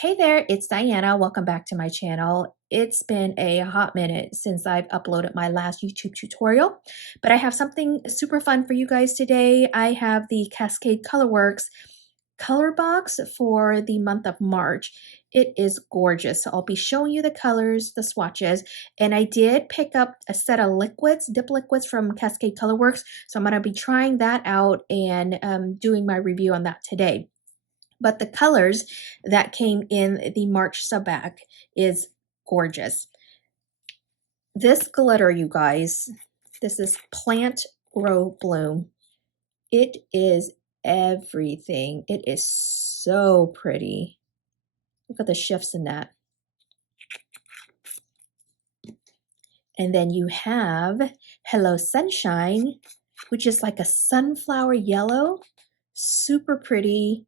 Hey there, it's Diana. Welcome back to my channel. It's been a hot minute since I've uploaded my last YouTube tutorial, but I have something super fun for you guys today. I have the Cascade Colorworks color box for the month of March. It is gorgeous. So I'll be showing you the colors, the swatches, and I did pick up a set of liquids, dip liquids from Cascade Colorworks. So I'm going to be trying that out and doing my review on that today. But the colors that came in the March sub bag is gorgeous. This glitter, you guys, this is Plant Grow Bloom. It is everything. It is so pretty. Look at the shifts in that. And then you have Hello Sunshine, which is like a sunflower yellow. Super pretty,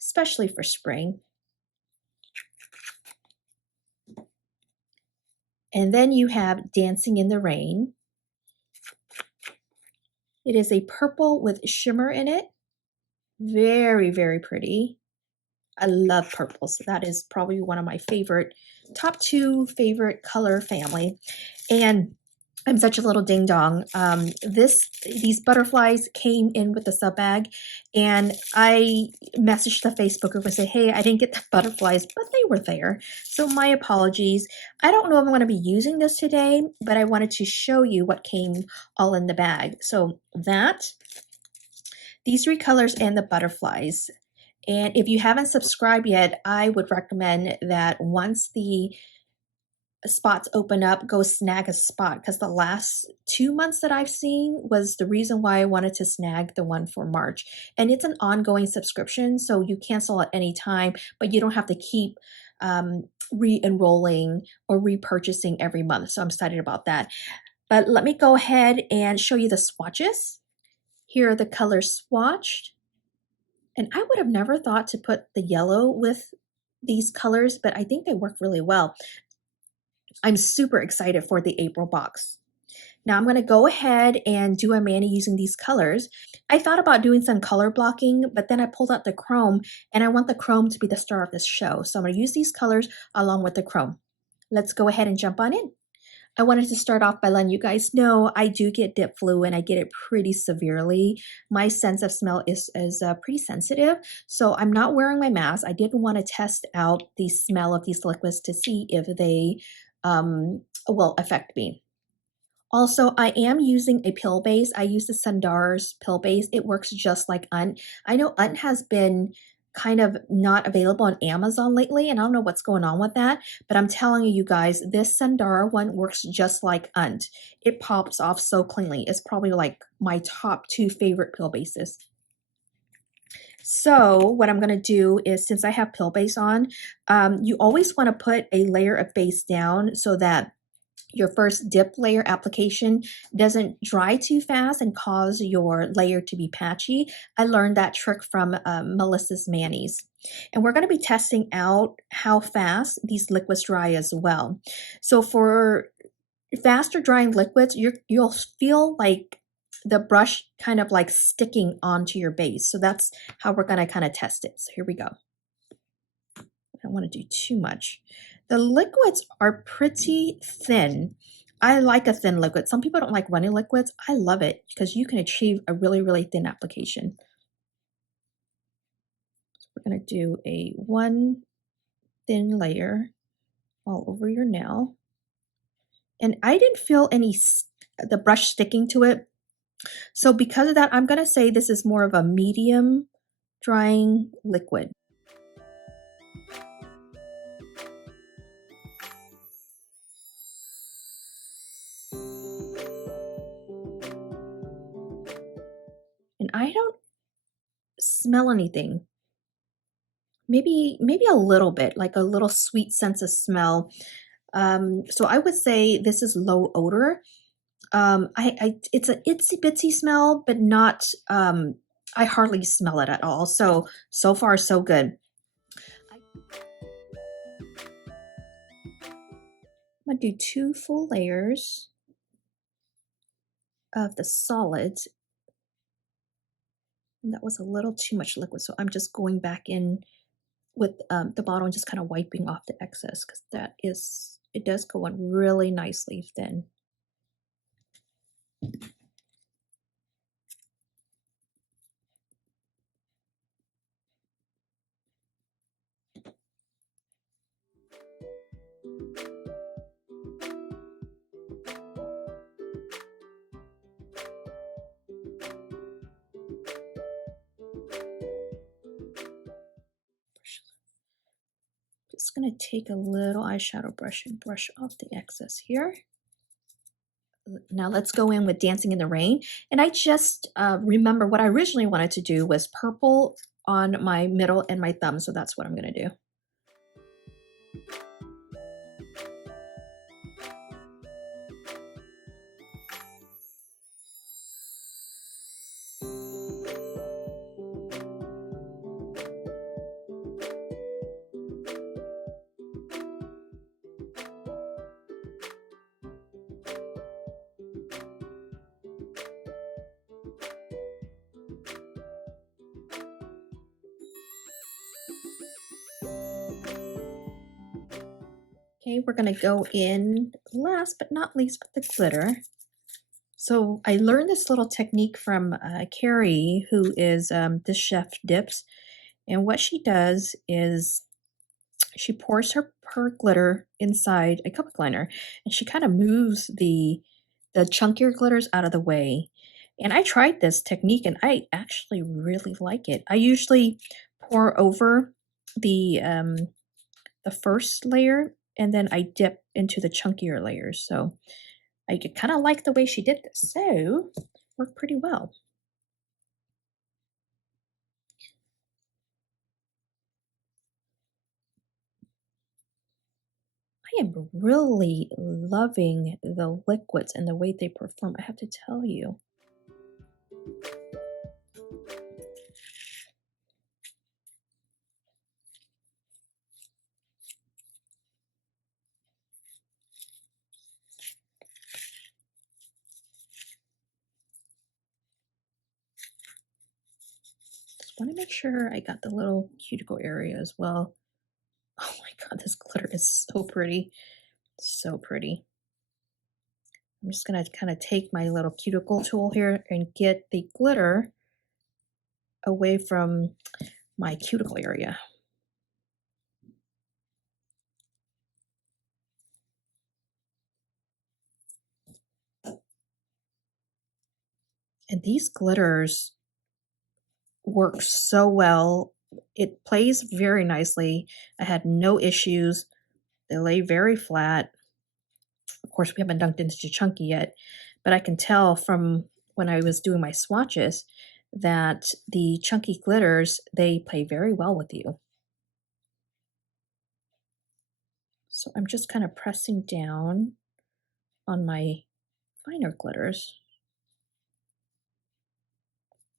especially for spring. And then you have Dancing in the Rain. It is a purple with shimmer in it. Very, very pretty. I love purple, so that is probably one of my favorite, top two favorite color family. And I'm such a little ding dong. These butterflies came in with the sub bag, and I messaged the Facebook group and said, hey, I didn't get the butterflies, but they were there. So my apologies. I don't know if I'm going to be using this today, but I wanted to show you what came all in the bag. So these three colors and the butterflies. And if you haven't subscribed yet, I would recommend that once the spots open up, go snag a spot, because the last 2 months that I've seen was the reason why I wanted to snag the one for March. And it's an ongoing subscription, so you cancel at any time, but you don't have to keep re-enrolling or repurchasing every month. So I'm excited about that. But let me go ahead and show you the swatches. Here are the colors swatched. And I would have never thought to put the yellow with these colors, but I think they work really well. I'm super excited for the April box. Now I'm going to go ahead and do a mani using these colors. I thought about doing some color blocking, but then I pulled out the chrome, and I want the chrome to be the star of this show. So I'm going to use these colors along with the chrome. Let's go ahead and jump on in. I wanted to start off by letting you guys know I do get dip flu, and I get it pretty severely. My sense of smell is pretty sensitive, so I'm not wearing my mask. I didn't want to test out the smell of these liquids to see if they will affect me. Also, I am using a pill base. I use the 𝓟𝓻𝓸𝓭𝓾𝓬𝓼 pill base. It works just like 𝓼𝓮. I know 𝓼𝓮 has been kind of not available on Amazon lately, and I don't know what's going on with that, but I'm telling you guys, this 𝓟𝓻𝓸𝓭𝓾 one works just like 𝓼𝓮. It pops off so cleanly. It's probably like my top two favorite pill bases. So what I'm going to do is, since I have pill base on, you always want to put a layer of base down so that your first dip layer application doesn't dry too fast and cause your layer to be patchy. I learned that trick from Melissa's Manis. And we're going to be testing out how fast these liquids dry as well. So for faster drying liquids, you'll feel like the brush kind of like sticking onto your base. So that's how we're going to kind of test it. So here we go. I don't want to do too much. The liquids are pretty thin. I like a thin liquid. Some people don't like runny liquids. I love it because you can achieve a really, really thin application. So we're going to do a one thin layer all over your nail. And I didn't feel the brush sticking to it. So because of that, I'm going to say this is more of a medium drying liquid. And I don't smell anything. Maybe a little bit, like a little sweet sense of smell. So I would say this is low odor. It's an itsy bitsy smell, but not, I hardly smell it at all. So far, so good. I'm gonna do 2 full layers of the solids. And that was a little too much liquid, so I'm just going back in with the bottle and just kind of wiping off the excess because it does go on really nicely thin. Just gonna take a little eyeshadow brush and brush off the excess here. Now let's go in with Dancing in the Rain. And I just remember what I originally wanted to do was purple on my middle and my thumb. So that's what I'm gonna do. Okay, we're gonna go in last but not least with the glitter. So I learned this little technique from Carrie, who is the chef Dips. And what she does is she pours her glitter inside a cup liner and she kind of moves the chunkier glitters out of the way. And I tried this technique and I actually really like it. I usually pour over the first layer and then I dip into the chunkier layers. So I kind of like the way she did this. So worked pretty well. I am really loving the liquids and the way they perform, I have to tell you. Want to make sure I got the little cuticle area as well. Oh my god, this glitter is so pretty. So pretty. I'm just going to kind of take my little cuticle tool here and get the glitter away from my cuticle area. And these glitters work so well. It plays very nicely. I had no issues. They lay very flat. Of course, we haven't dunked into chunky yet, but I can tell from when I was doing my swatches that the chunky glitters, they play very well with you. So I'm just kind of pressing down on my finer glitters.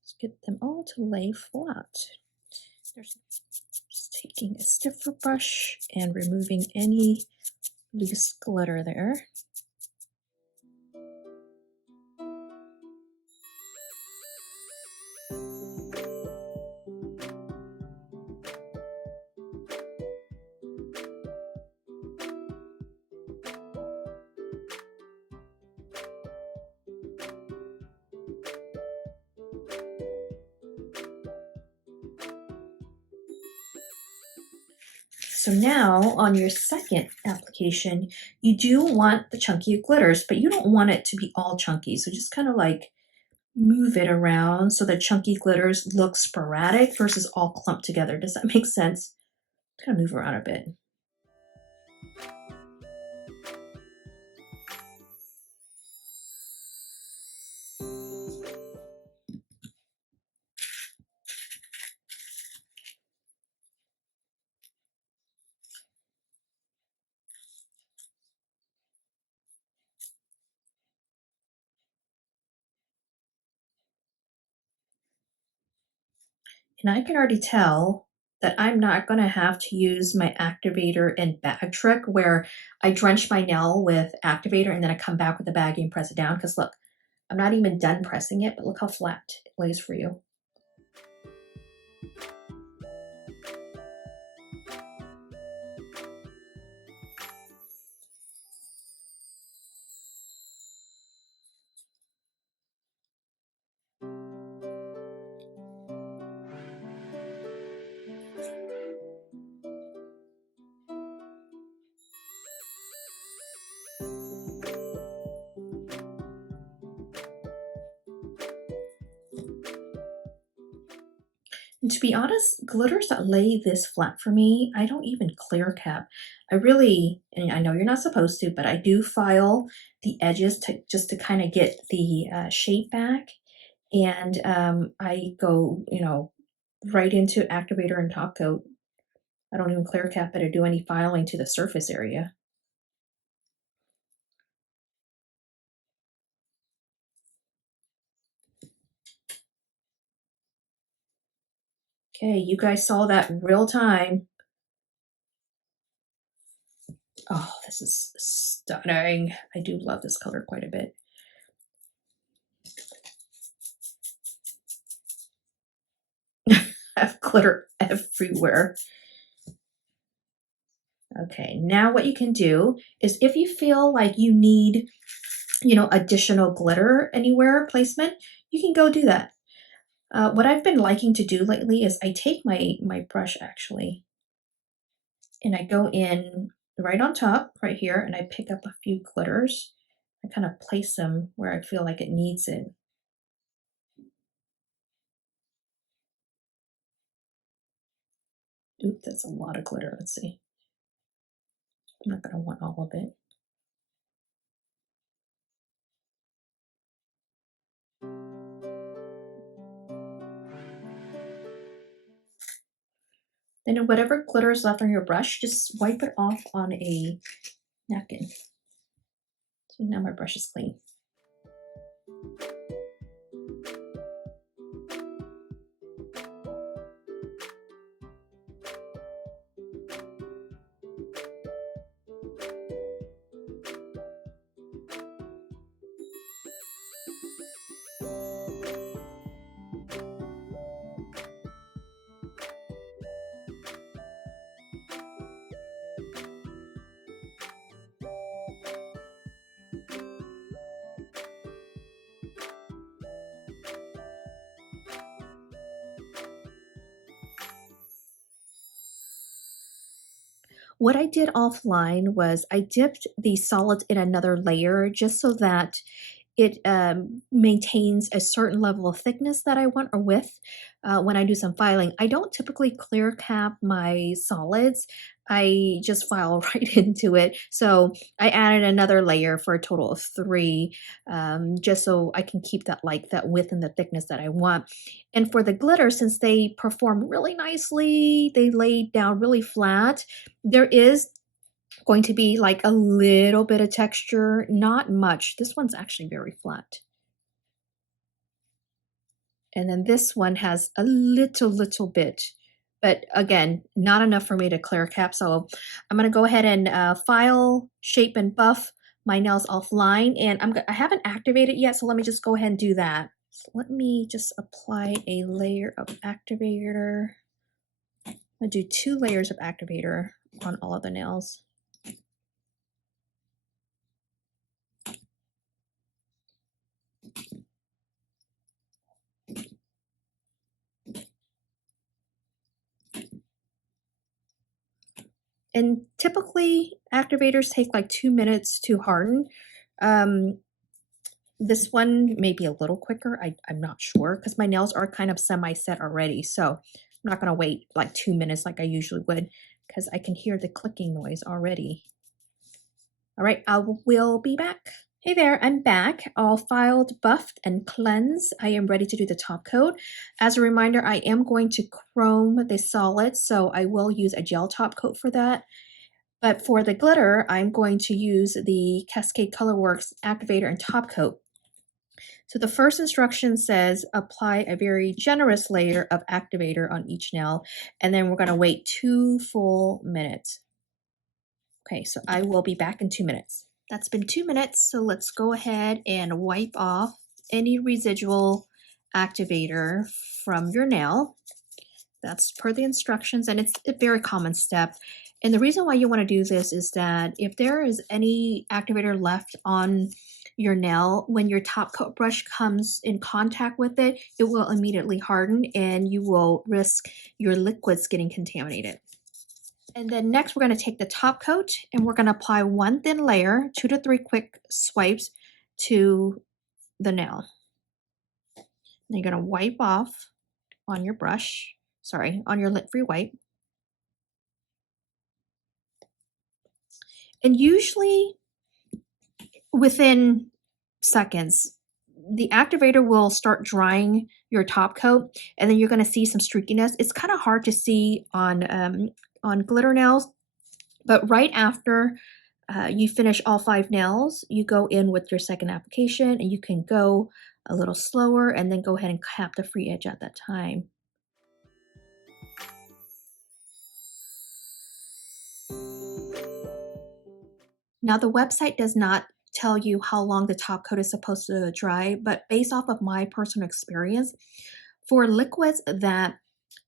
Let's get them all to lay flat. Just taking a stiffer brush and removing any loose glitter there. So now on your second application, you do want the chunky glitters, but you don't want it to be all chunky. So just kind of like move it around so the chunky glitters look sporadic versus all clumped together. Does that make sense? Kind of move around a bit. And I can already tell that I'm not going to have to use my activator and bag trick where I drench my nail with activator and then I come back with the baggie and press it down. Because look, I'm not even done pressing it, but look how flat it lays for you. And to be honest, glitters that lay this flat for me, I don't even clear cap. I really, and I know you're not supposed to, but I do file the edges to just to kind of get the shape back. And I go, you know, right into activator and top coat. I don't even clear cap it or do any filing to the surface area. Okay, you guys saw that in real time. Oh, this is stunning. I do love this color quite a bit. I have glitter everywhere. Okay, now what you can do is if you feel like you need, you know, additional glitter anywhere placement, you can go do that. What I've been liking to do lately is I take my brush actually, and I go in right on top, right here, and I pick up a few glitters. I kind of place them where I feel like it needs it. Oop, that's a lot of glitter. Let's see. I'm not going to want all of it. Then whatever glitter is left on your brush, just wipe it off on a napkin. So now my brush is clean. What I did offline was I dipped the solids in another layer just so that it maintains a certain level of thickness that I want or width when I do some filing. I don't typically clear cap my solids. I just file right into it. So I added another layer for a total of 3, just so I can keep that that width and the thickness that I want. And for the glitter, since they perform really nicely, they laid down really flat, there is going to be like a little bit of texture, not much. This one's actually very flat. And then this one has a little bit, but again, not enough for me to clear cap. So I'm gonna go ahead and file, shape, and buff my nails offline. And I haven't activated yet, so let me just go ahead and do that. So let me just apply a layer of activator. I'm gonna do 2 layers of activator on all of the nails. And typically activators take like 2 minutes to harden. This one may be a little quicker. I'm not sure because my nails are kind of semi-set already. So I'm not going to wait like 2 minutes like I usually would because I can hear the clicking noise already. All right, I will be back. Hey there, I'm back, all filed, buffed, and cleansed. I am ready to do the top coat. As a reminder, I am going to chrome the solid, so I will use a gel top coat for that. But for the glitter, I'm going to use the Cascade Colorworks Activator and Top Coat. So the first instruction says apply a very generous layer of activator on each nail, and then we're going to wait 2 full minutes. Okay, so I will be back in 2 minutes. That's been 2 minutes, so let's go ahead and wipe off any residual activator from your nail. That's per the instructions, and it's a very common step. And the reason why you want to do this is that if there is any activator left on your nail, when your top coat brush comes in contact with it, it will immediately harden and you will risk your liquids getting contaminated. And then next we're going to take the top coat and we're going to apply 1 thin layer, 2 to 3 quick swipes to the nail. Then you're going to wipe off on your brush. sorry, on your lint-free wipe. And usually within seconds, the activator will start drying your top coat, and then you're going to see some streakiness. It's kind of hard to see on glitter nails, but right after you finish all 5 nails, you go in with your second application, and you can go a little slower and then go ahead and cap the free edge at that time. Now the website does not tell you how long the top coat is supposed to dry, but based off of my personal experience, for liquids that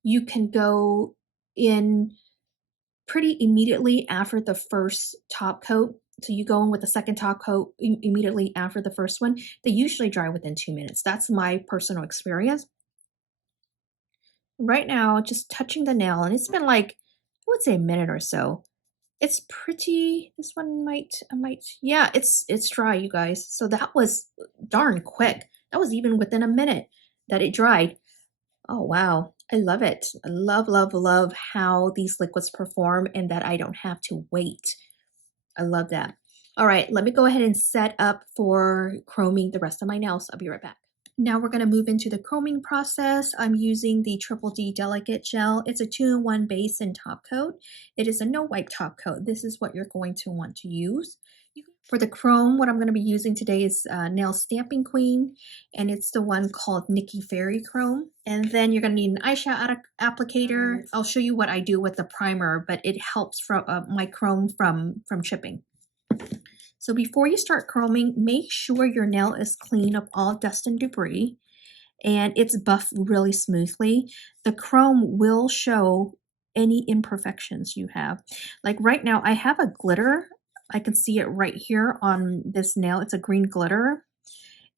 you can go in pretty immediately after the first top coat, so you go in with the second top coat immediately after the first one, they usually dry within 2 minutes. That's my personal experience. Right now, just touching the nail, and it's been like, I would say a minute or so. It's pretty, this one yeah, it's dry, you guys. So that was darn quick. That was even within a minute that it dried. Oh, wow. I love it. I love, love, love how these liquids perform and that I don't have to wait. I love that. All right, let me go ahead and set up for chroming the rest of my nails. I'll be right back. Now we're going to move into the chroming process. I'm using the 𝓼𝓻𝓸 Delicate Gel. It's a 2-in-1 base and top coat. It is a no wipe top coat. This is what you're going to want to use. For the chrome, what I'm going to be using today is Nail Stamping Queen, and it's the one called Nikki Fairy Chrome. And then you're going to need an eyeshadow applicator. I'll show you what I do with the primer, but it helps from my chrome from chipping. So before you start chroming, make sure your nail is clean of all dust and debris and it's buffed really smoothly. The chrome will show any imperfections you have. Like right now, I have a glitter. I can see it right here on this nail. It's a green glitter.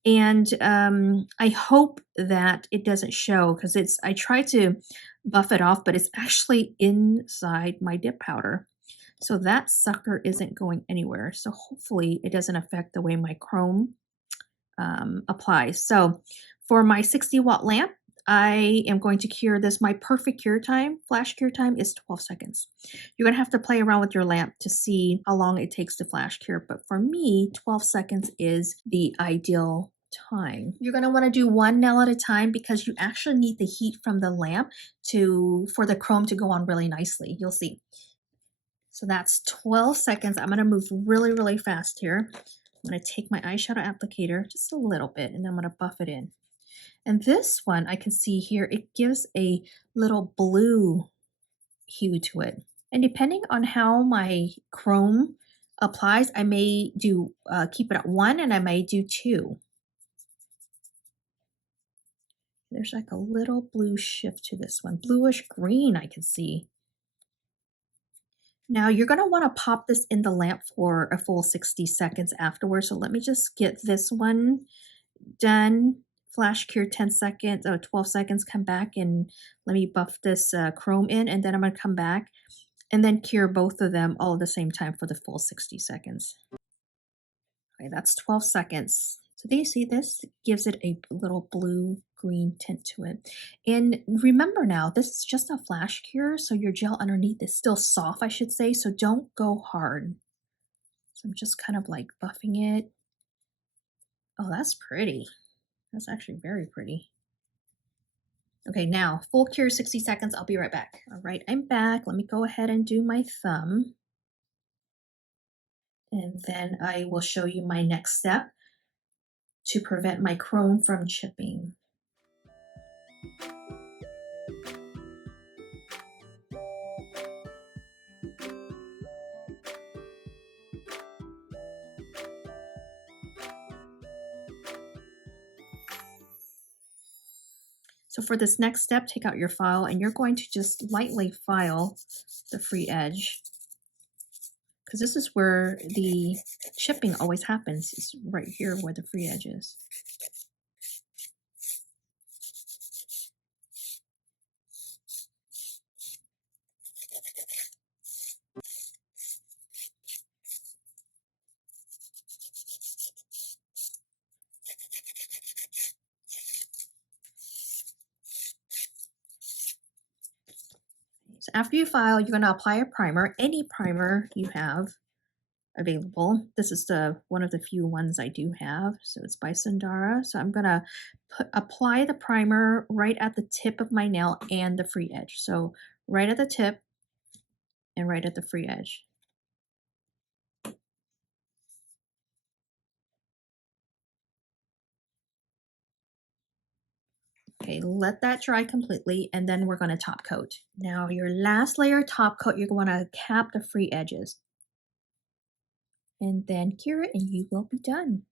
And I hope that it doesn't show because I tried to buff it off, but it's actually inside my dip powder. So that sucker isn't going anywhere. So hopefully it doesn't affect the way my chrome applies. So for my 60-watt lamp, I am going to cure this. My perfect cure time, flash cure time, is 12 seconds. You're going to have to play around with your lamp to see how long it takes to flash cure. But for me, 12 seconds is the ideal time. You're going to want to do one nail at a time because you actually need the heat from the lamp for the chrome to go on really nicely. You'll see. So that's 12 seconds. I'm going to move really, really fast here. I'm going to take my eyeshadow applicator just a little bit, and then I'm going to buff it in. And this one, I can see here, it gives a little blue hue to it. And depending on how my chrome applies, I may do keep it at 1 and I may do 2. There's like a little blue shift to this one. Bluish green, I can see. Now you're going to want to pop this in the lamp for a full 60 seconds afterwards. So let me just get this one done. Flash cure 10 seconds, 12 seconds, come back and let me buff this chrome in, and then I'm going to come back and then cure both of them all at the same time for the full 60 seconds. Okay, that's 12 seconds. So do you see this? It gives it a little blue-green tint to it. And remember now, this is just a flash cure, so your gel underneath is still soft, I should say, so don't go hard. So I'm just kind of like buffing it. Oh, that's pretty. That's actually very pretty. Okay, now full cure 60 seconds. I'll be right back. All right, I'm back. Let me go ahead and do my thumb. And then I will show you my next step to prevent my chrome from chipping. So for this next step, take out your file and you're going to just lightly file the free edge, because this is where the chipping always happens. It's right here where the free edge is. So after you file, you're going to apply a primer, any primer you have available. This is one of the few ones I do have. So it's by 𝓟𝓻𝓸𝓭𝓾. So I'm going to apply the primer right at the tip of my nail and the free edge. So right at the tip and right at the free edge. Okay, let that dry completely, and then we're going to top coat. Now your last layer top coat, you're going to cap the free edges. And then cure it, and you will be done.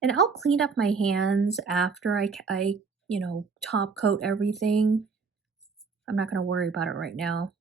And I'll clean up my hands after I top coat everything. I'm not going to worry about it right now.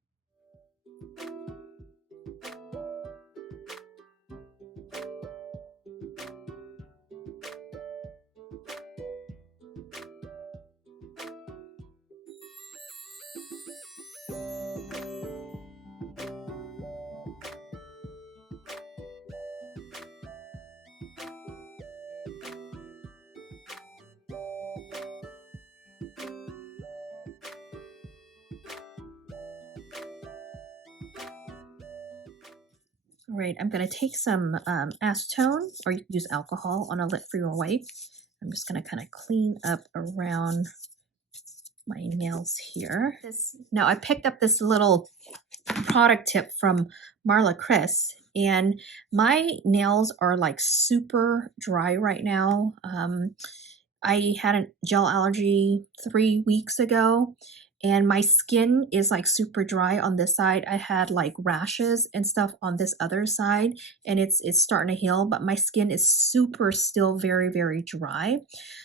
All right, I'm going to take some acetone, or you can use alcohol on a lint-free wipe. I'm just going to kind of clean up around my nails here. Now I picked up this little product tip from Marla Chris, and my nails are like super dry right now. I had a gel allergy 3 weeks ago, and my skin is like super dry on this side. I had like rashes and stuff on this other side, and it's starting to heal, but my skin is still very, very dry.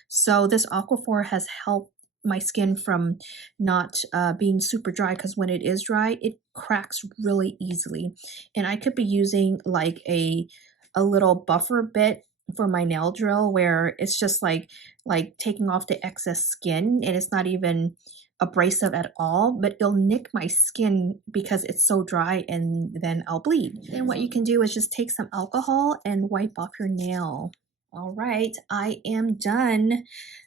So this Aquaphor has helped my skin from not being super dry, because when it is dry, it cracks really easily. And I could be using like a little buffer bit for my nail drill, where it's just like taking off the excess skin, and it's not even abrasive at all, but it'll nick my skin because it's so dry, and then I'll bleed. And what you can do is just take some alcohol and wipe off your nail. All right, I am done.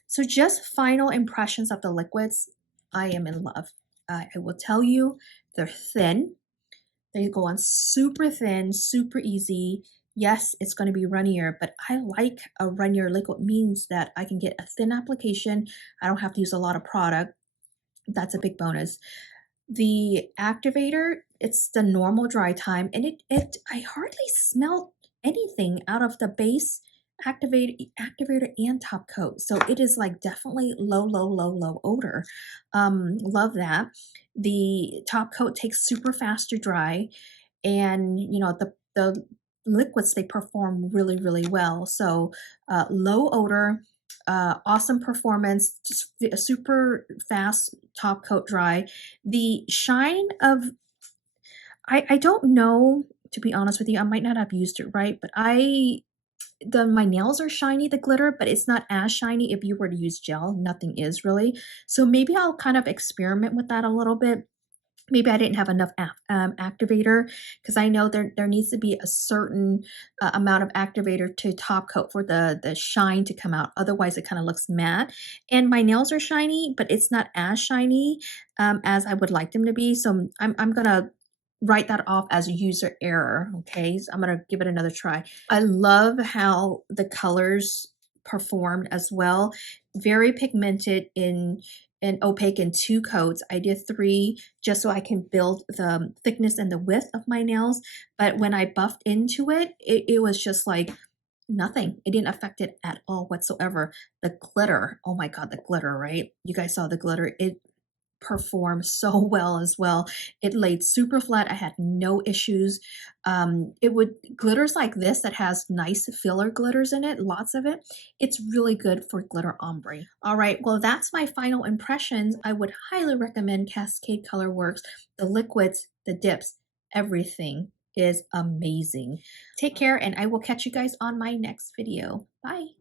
So just final impressions of the liquids. I am in love. I will tell you, they're thin. They go on super thin, super easy. Yes, it's going to be runnier, but I like a runnier liquid. Means that I can get a thin application. I don't have to use a lot of product. That's a big bonus. The Activator, it's the normal dry time, and I hardly smell anything out of the base activator and top coat. So it is like definitely low odor. Love that. The top coat takes super fast to dry, and the liquids, they perform really well. So low odor, awesome performance, just a super fast top coat dry. The shine of, I don't know, to be honest with you, I might not have used it right, but my nails are shiny, the glitter, but it's not as shiny if you were to use gel. Nothing is really. So maybe I'll kind of experiment with that a little bit. Maybe I didn't have enough activator, because I know there needs to be a certain amount of activator to top coat for the shine to come out. Otherwise, it kind of looks matte. And my nails are shiny, but it's not as shiny as I would like them to be. So I'm going to write that off as user error. Okay, so I'm going to give it another try. I love how the colors performed as well. Very pigmented and opaque in 2 coats. I did 3 just so I can build the thickness and the width of my nails. But when I buffed into it, it was just like nothing. It didn't affect it at all whatsoever. The glitter, oh my God, the glitter, right? You guys saw the glitter. It performed so well as well. It laid super flat. I had no issues. Glitters like this that has nice filler glitters in it, lots of it, it's really good for glitter ombre. All right, well, that's my final impressions. I would highly recommend Cascade Colorworks. The liquids, the dips, everything is amazing. Take care, and I will catch you guys on my next video. Bye.